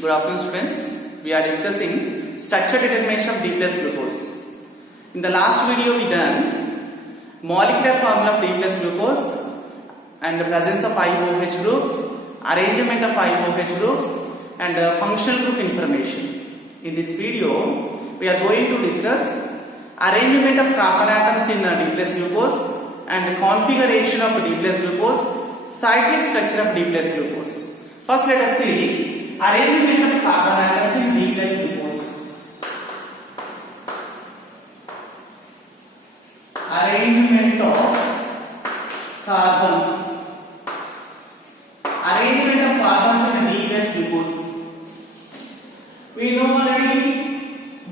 Good afternoon, students. We are discussing structure determination of D plus glucose. In the last video, we done molecular formula of D plus glucose and the presence of 5 OH groups, arrangement of 5 OH groups, and functional group information. In this video, we are going to discuss arrangement of carbon atoms in D plus glucose and configuration of D plus glucose, cyclic structure of D plus glucose. First, let us see arrangement of carbon atoms in D plus glucose. Arrangement of carbons. Arrangement of carbons in D plus glucose. We know already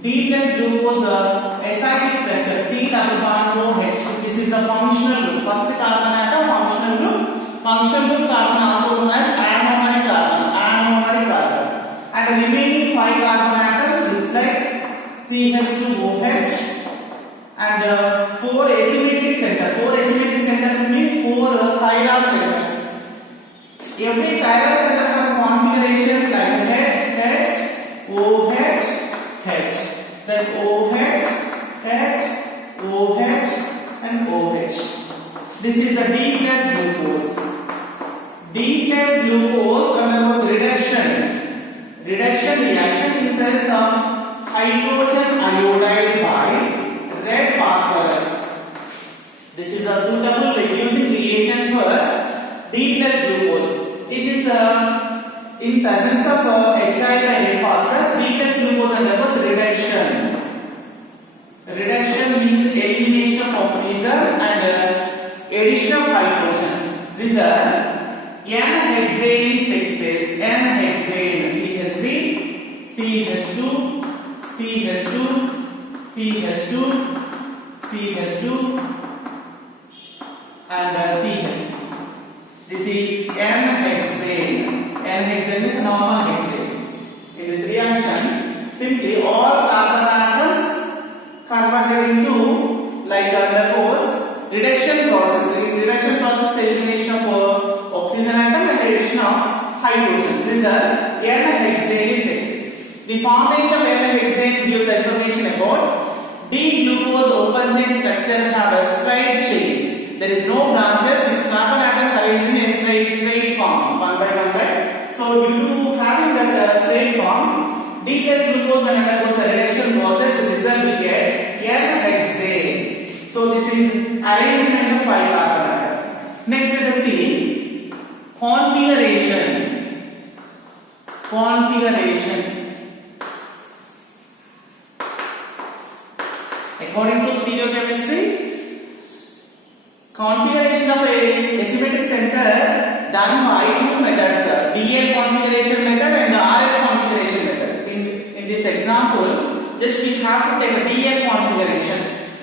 D plus glucose acyclic structure. C double bond OH. This is the functional group. First carbon atom functional group. Functional group carbon also known as anomeric carbon. And the remaining 5 carbon atoms looks like CH2OH and 4 asymmetric centers. 4 asymmetric centers means 4 chiral centers. Every chiral center have a configuration like H, H, OH, H. Then OH, H, OH and OH. This is the D plus glucose. D plus glucose undergoes reduction. Reduction reaction in presence of hydrogen iodide by red phosphorus. This is a suitable reducing reagent for D plus glucose. It is in presence of HI by red phosphorus. D plus glucose undergoes reduction. Reduction means elimination of oxygen and addition of hydrogen. Result: N-hexane takes place. N-hexane CH3, CH2, CH2, CH2, CH2 and CH. This is N-hexane. N-hexane is normal hexane. In this reaction, simply all carbon atoms converted into undergoes reduction process. In reduction process, elimination of oxygen atom and addition of hydrogen. Result: N-hexane is exists. The formation of N-hexane gives information about D-glucose open chain structure have a straight chain. There is no branches. Its carbon atoms are in a straight form, one by one by. So due to having that straight form, D plus glucose when undergoes a reduction process, result we get N-hexane. So this is arrangement of 5 carbon atoms. Next let us see configuration. According to stereochemistry, configuration of a asymmetric center done by 2 methods, DL configuration method and RS configuration method. In this example, just we have to take a DL configuration.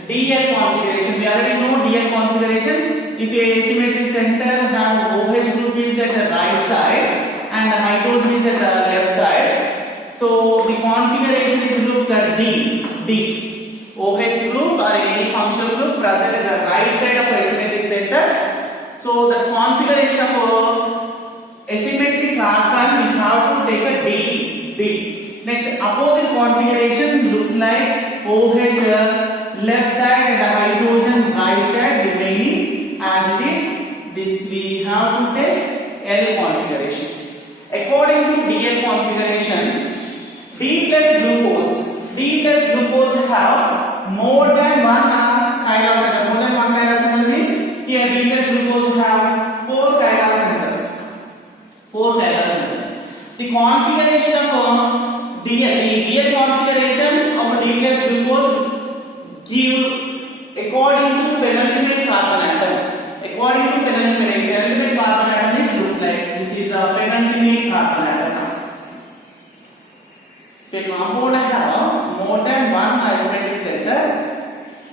DL configuration, we already know DL configuration. If a asymmetric center have OH group is at the right side and the hydrogen is at the left side, so the configuration looks at D. OH group or any functional group present at the right side of the asymmetric center. So the configuration of asymmetric carbon we have to take a D. Next, opposite configuration looks like OH left side and the hydrogen right side remaining as it is. This we have to take L configuration. According to DL configuration, D plus glucose have more than one chiral center. More than one chiral center means here D plus glucose have 4 chiral centers. 4 chiral centers. The configuration of the DL configuration of D plus glucose give according to penultimate carbon atom. According to penultimate carbon atom, this looks like this is a penultimate carbon atom. If a compound have more than one asymmetric center,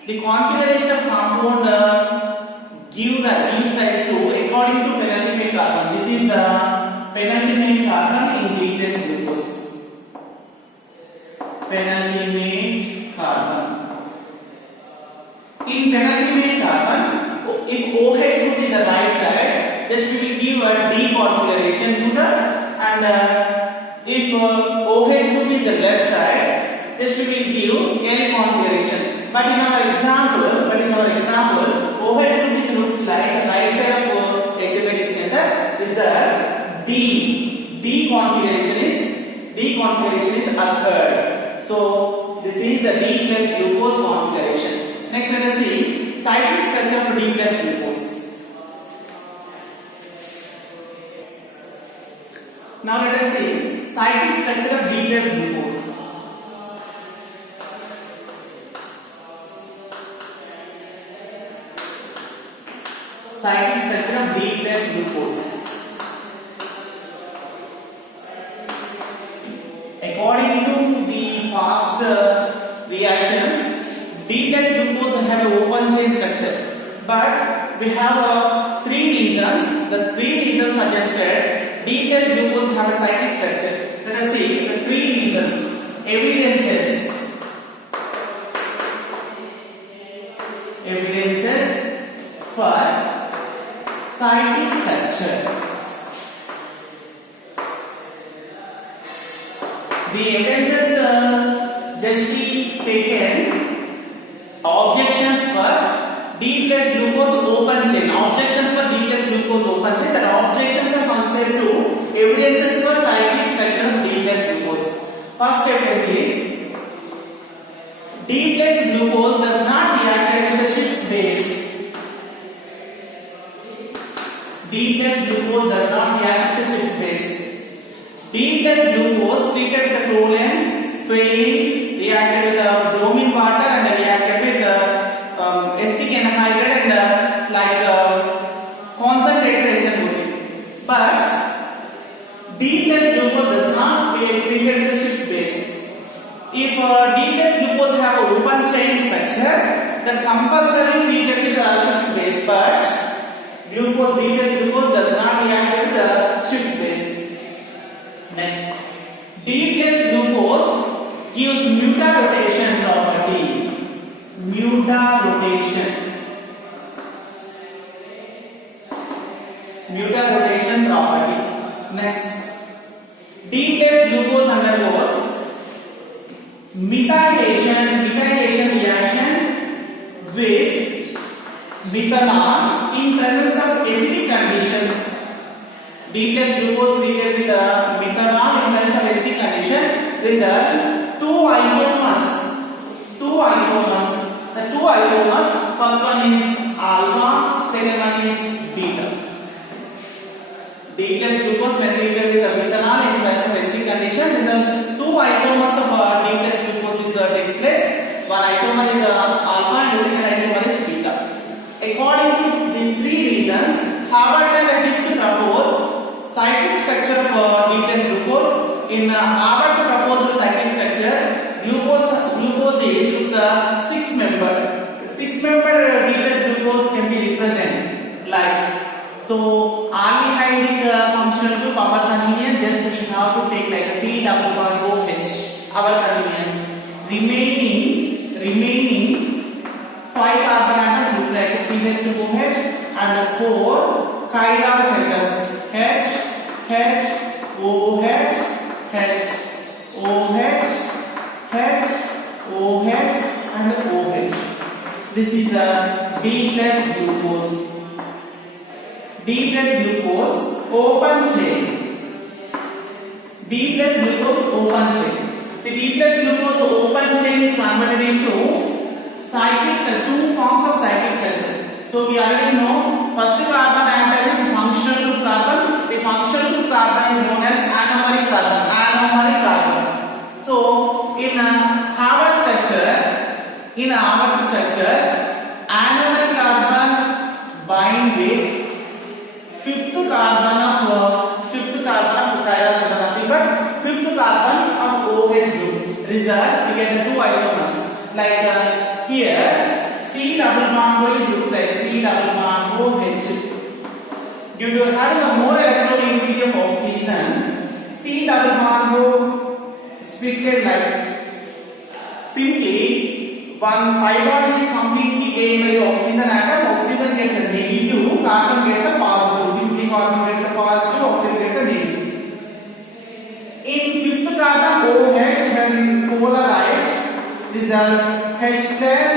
the configuration of compound gives rise to according to penultimate carbon. This is the penultimate carbon in D plus glucose. Penultimate carbon. In penultimate carbon, if OH group is the right side, just we will give a D configuration to the, and if But in our example, OH group looks like right side of asymptotic center is the D configuration is occurred. So this is the D plus glucose configuration. Next let us see cyclic structure of D plus glucose. Now let us see cyclic structure of D plus glucose. Cyclic structure of D plus glucose. According to the fast reactions, D plus glucose have an open chain structure, but we have three reasons. The three reasons suggested D plus glucose have a cyclic structure. Let us see the three reasons. Evidences for cyclic structure. The evidences just be taken. Objections for D plus glucose open chain. Objections for D plus glucose open chain. That objections are considered to evidences for cyclic structure of D plus glucose. First evidence is D plus glucose does not react with the Schiff's base. D plus glucose does not react with the Schiff's base. D plus glucose treated with the toluenes, phenyl's, reacted with the bromine water and reacted with the acetic anhydride and concentrated HNO3. But D plus glucose does not treated with the Schiff's base. If D plus glucose have an open chain structure, then compulsory treated with the Schiff's base. But D plus glucose does not react with the Schiff's base. Next, D plus glucose gives mutarotation property. Mutarotation property. Next, D plus glucose undergoes methylation reaction with methanol in presence of acidic condition. D plus glucose treated with methanol in presence of acidic condition result two isomers. The two isomers, first one is alpha, second one is beta. D plus glucose when treated with methanol in presence of acidic condition result two isomers of D plus glucose takes place. One isomer is alpha and the second isomer is beta. According to these three reasons, Howard and Hist proposed cyclic structure of D plus glucose. In Howard proposed cyclic structure, glucose is 6-membered. 6-membered D plus glucose can be represented like so. Aldehydic functional group our convenience, just we have to take like a C double bond OH our convenience. Remaining 5 carbon atoms look like CH2OH and 4 chiral centers H, OH, H, OH, H, OH and OH. This is a D plus glucose. D plus glucose open chain. D plus glucose open chain. The D plus glucose open chain is converted into cyclic cell, two forms of cyclic cells. So we already know first carbon atom is functional group carbon. The functional group carbon is known as anomeric carbon. So in Howard structure, anomeric carbon bind with fifth carbon of chiral center, nothing but fifth carbon of OH group. Result we get two isomers like here C double bond OH looks like C double bond OH. Due to having a more electronegativity of oxygen, C double bond O splitted like simply one pi bond is completely gained by the oxygen atom. Oxygen gets a negative, carbon gets a positive. Simply carbon gets a positive, oxygen gets a negative. In fifth carbon OH when polarized result H plus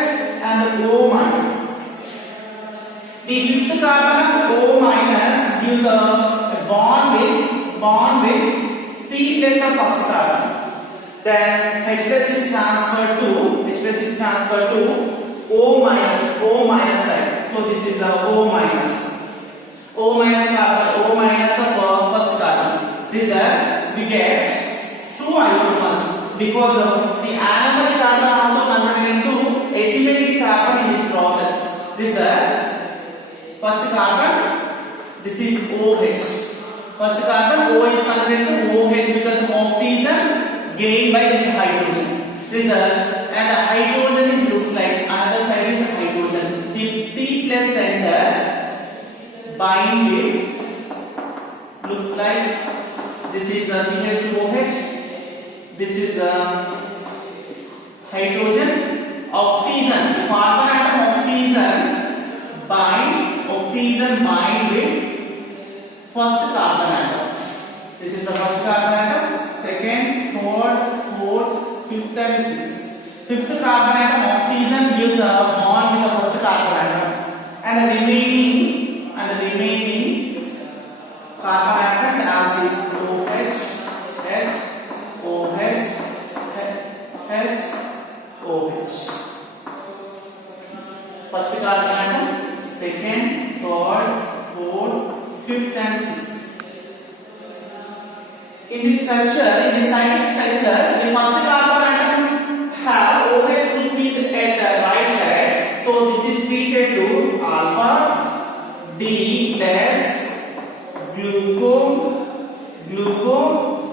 a bond with C plus the first carbon. Then H plus is transferred to O minus side. So this is the O minus carbon, O minus of first carbon. Result, we get two isomers because the anomalic carbon also converted into asymmetric carbon in this process. Result, first carbon, this is OH. First carbon, O is converted to OH because oxygen gained by this hydrogen. Result, and the hydrogen is looks like another side is a hydrogen. The C plus center bind it looks like this is the CH2OH. This is the hydrogen. Oxygen, carbon atom oxygen bind with first carbon atom. This is the first carbon atom, second, third, fourth, fifth and sixth. Fifth carbon atom oxygen gives a bond with the first carbon atom, and the remaining carbon atoms as is OH, H, OH, H, OH. First carbon atom, second, third, fourth, fifth and sixth. In this structure, in this cyclic structure, the first carbon atom have OH group is at the right side. So this is treated to alpha D plus gluco.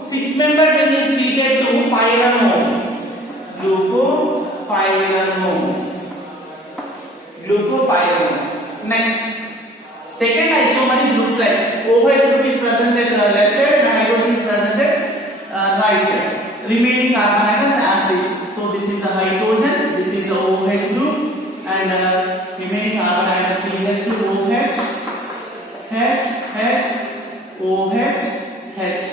6 member ring is treated to pyranos. Glucopyranos. Next, second isomer is looks like OH group is present at the left side and hydrogen is present at right side. Remaining carbon atoms as is. So this is the hydrogen, this is the OH group, and remaining carbon atoms CH2OH, H, OH, H,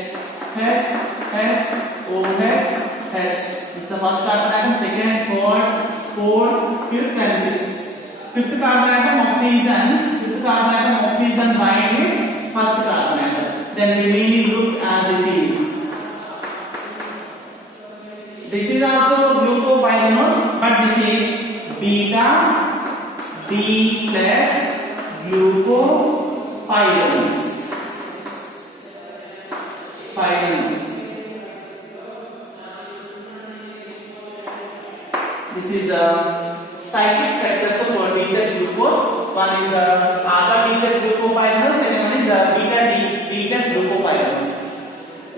OH, H. This is the first carbon atom, second, third, fourth, fifth and sixth. Fifth carbon atom oxygen bind with first carbon atom. Then remaining groups as it is. This is also glucopyranose, but this is beta D plus glucopyranose. This is a cyclic structure for D plus glucose. One is alpha D plus glucopyranose, and one is beta D plus glucopyranose.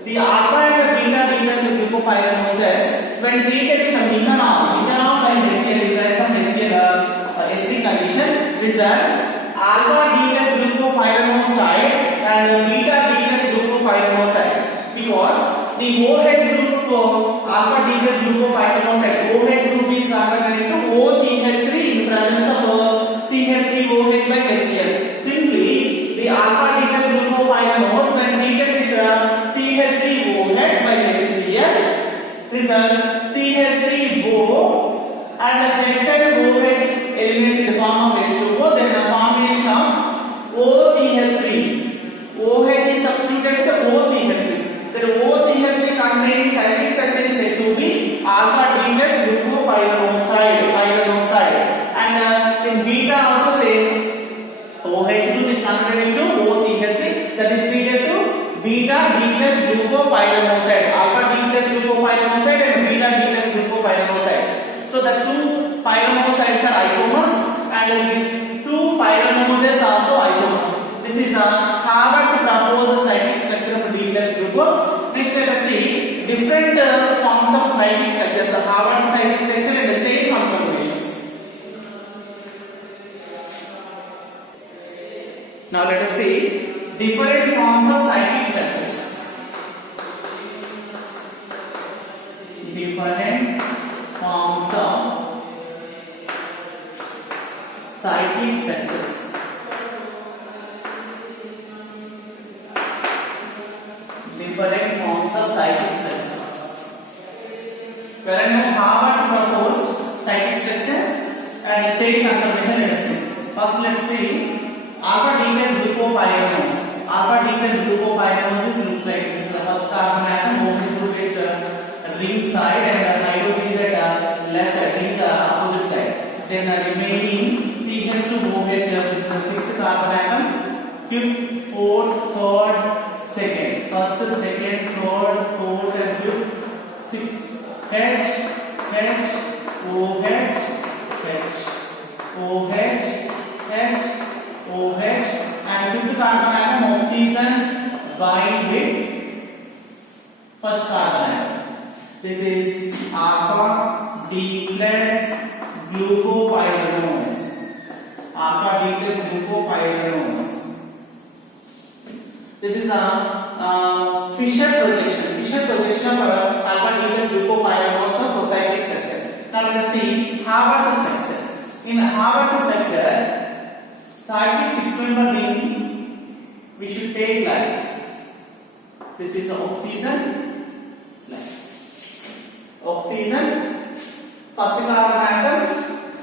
The alpha and beta D plus glucopyranoses, when treated with methanol by HCl, there is some HCl acidic condition. Result, alpha D plus glucopyranoside and beta D plus glucopyranoside, because the OH group for alpha D plus glucopyranoside, OH group is converted into OCH3 in the presence of CH3OH by HCl. Simply, the alpha D plus glucopyranose when treated with CH3OH by HCl, result CH3O and HCl eliminates in the form of H2O, then the formation of OCH3. OH is substituted with the OCH3. Then OCH3 containing cyclic structure is said to be alpha D plus glucopyranoside. And in beta also same, OH2 is converted into OCH3, that is treated to beta D plus glucopyranoside, alpha D plus glucopyranoside and beta D plus glucopyranoside. So the two pyranosides are isomers, and these two pyranoses also isomers. This is a Harvard proposed cyclic structure of D plus glucose. Next, let us see different forms of cyclic structures, Harvard cyclic structure and the chain conformations. Now let us see different forms of cyclic structures. Different forms of cyclic structures. Different forms of cyclic structures. Wherein Harvard proposed cyclic structure and chain conformation. Let us see. First, let us see alpha D plus glucopyranose. Alpha D plus glucopyranosis looks like this. The first carbon atom OH group at ring side and hydrogen is at left side, ring opposite side. Then remaining CH2OH, this is the sixth carbon atom. Fifth, fourth, third, second. First, second, third, fourth, and fifth. Sixth, H, H, OH, H, OH, H, OH, and fifth carbon atom oxygen bind with first carbon atom. This is alpha D plus glucopyranose. Alpha D plus glucopyranose. This is the Fischer projection. Fischer projection of alpha D plus glucopyranose of cyclic structure. Now let us see Haworth structure. In Haworth structure, cyclic six-member ring we should take like this is the oxygen, like oxygen, first carbon atom,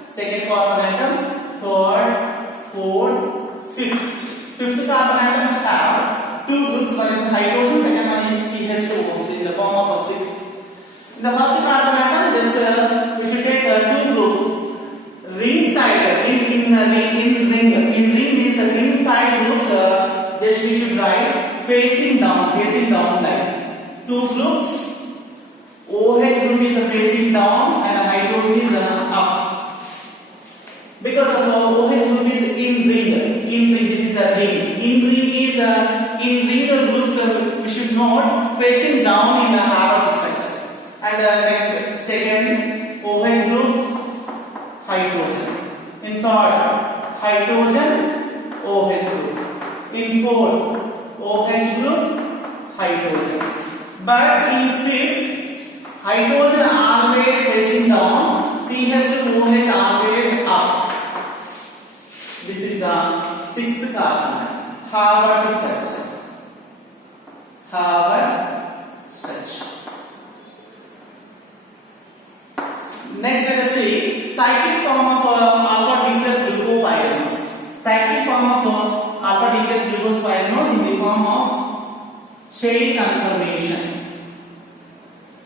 second carbon atom, third, fourth, fifth. Fifth carbon atom have two groups. One is hydrogen, second one is CH2OH in the form of a 6. In the first carbon atom, just we should take two groups. Ring side, in ring means the ring side groups. Just we should write facing down line. Two groups. OH group is facing down and hydrogen is up. Because of OH group is in ring. This is a ring. In ring is in ring groups. We should note facing down in a Haworth structure. And next second OH group. Hydrogen. In third, hydrogen, OH group. In fourth, OH group, hydrogen. But in fifth, hydrogen always facing down, CH2OH always up. This is the sixth carbon, Haworth structure. Haworth structure. Next, let us see cyclic form of alpha D plus glucopyranose. Cyclic form of alpha D plus glucopyranose in the form of chain conformation.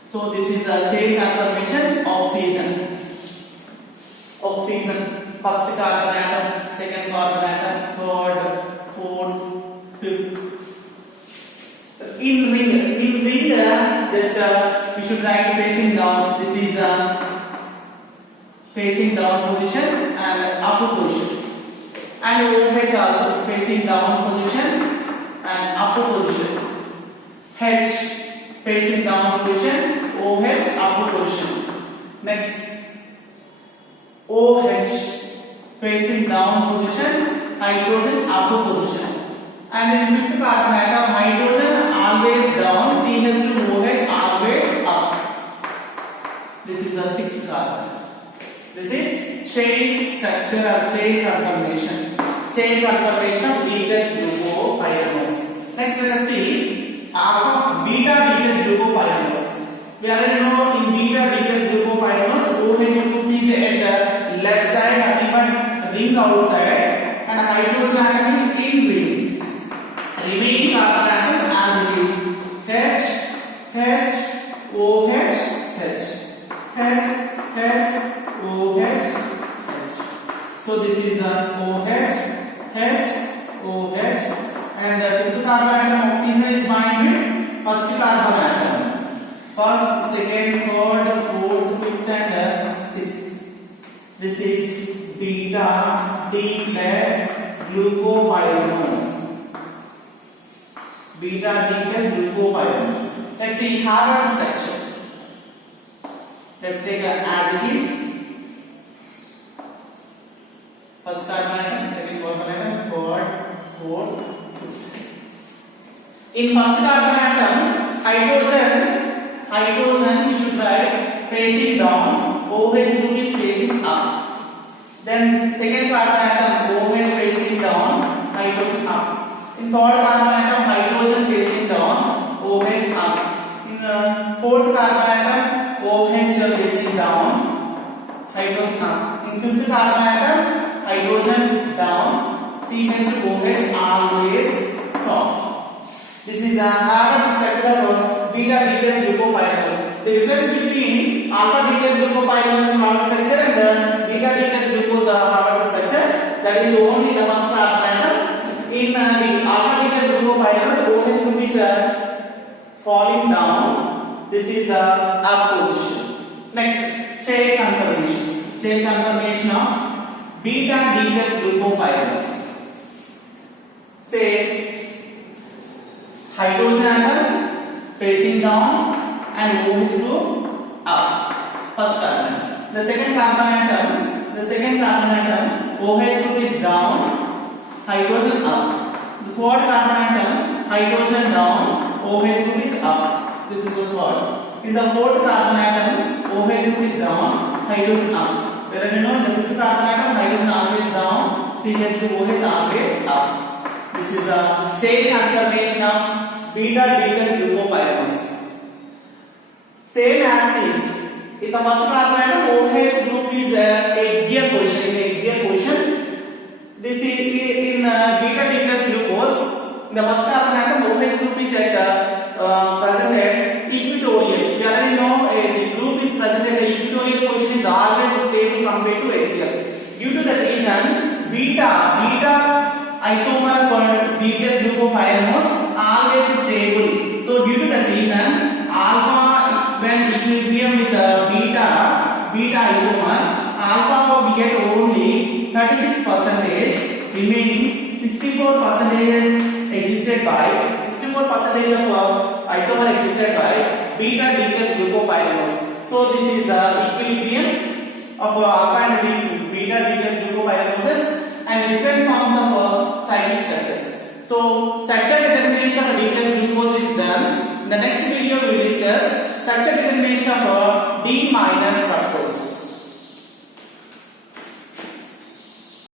So this is a chain conformation. Oxygen, first carbon atom, second carbon atom, third, fourth, fifth. In ring, just we should write facing down. This is facing down position and up position, and OH also facing down position and up position. H facing down position, OH up position. Next OH facing down position, hydrogen up position. And in fifth carbon atom, hydrogen always down, CH2OH always up. This is the sixth carbon. This is chain structure or chain conformation. Chain conformation of D plus glucopyranose. Next, let us see alpha beta D plus glucopyranose. We already know in beta D plus glucopyranose, OH group is at left side, nothing but ring outside, and hydrogen atom is in ring. Remaining carbon atoms as it is H, H, OH, H, H, H, OH, H. So this is the OH, H, OH, and the fifth carbon atom oxygen is bound with first carbon atom. First, second, third, fourth, fifth, and sixth. This is beta D plus glucopyranose. Beta D plus glucopyranose. Let's see Haworth structure. Let's take as it is. First carbon atom, second carbon atom, third, fourth, fifth. In first carbon atom, hydrogen we should write facing down, OH group is facing up. Then second carbon atom, OH facing down, hydrogen up. In third carbon atom, hydrogen facing down, OH up. In fourth carbon atom, OH facing down, hydrogen up. In fifth carbon atom, hydrogen down, CH2OH always top. This is a Harvard structure of beta D plus glucopyranose. The difference between alpha D plus glucopyranose Harvard structure and beta D plus glucose Harvard structure, that is only the first carbon atom. In the alpha D plus glucopyranose, OH group is falling down. This is the up position. Next, chain conformation. Chain conformation of beta D plus glucopyranose. Say hydrogen atom facing down and OH group up. First carbon. The second carbon atom, OH group is down, hydrogen up. The third carbon atom, hydrogen down, OH group is up. This is the third. In the fourth carbon atom, OH group is down, hydrogen up. Whereas you know in the fifth carbon atom, hydrogen always down, CH2OH always up. This is a chain conformation of beta D plus glucopyranose. Same as is. In the first carbon atom, OH group is axial position. This is in beta D plus glucose. In the first carbon atom, OH group is at present at equatorial. You already know the group is present at the equatorial position is always stable compared to axial. Due to that reason, beta isomer for D plus glucopyranose always stable. So due to that reason, alpha when equilibrium with beta isomer, alpha we get only 36%, remaining 64% existed by 64% of isomer existed by beta D plus glucopyranose. So this is equilibrium of alpha and beta D plus glucopyranoses and different forms of cyclic structures. So structure determination of D plus glucose is done. In the next video we will discuss structure determination of D minus fructose.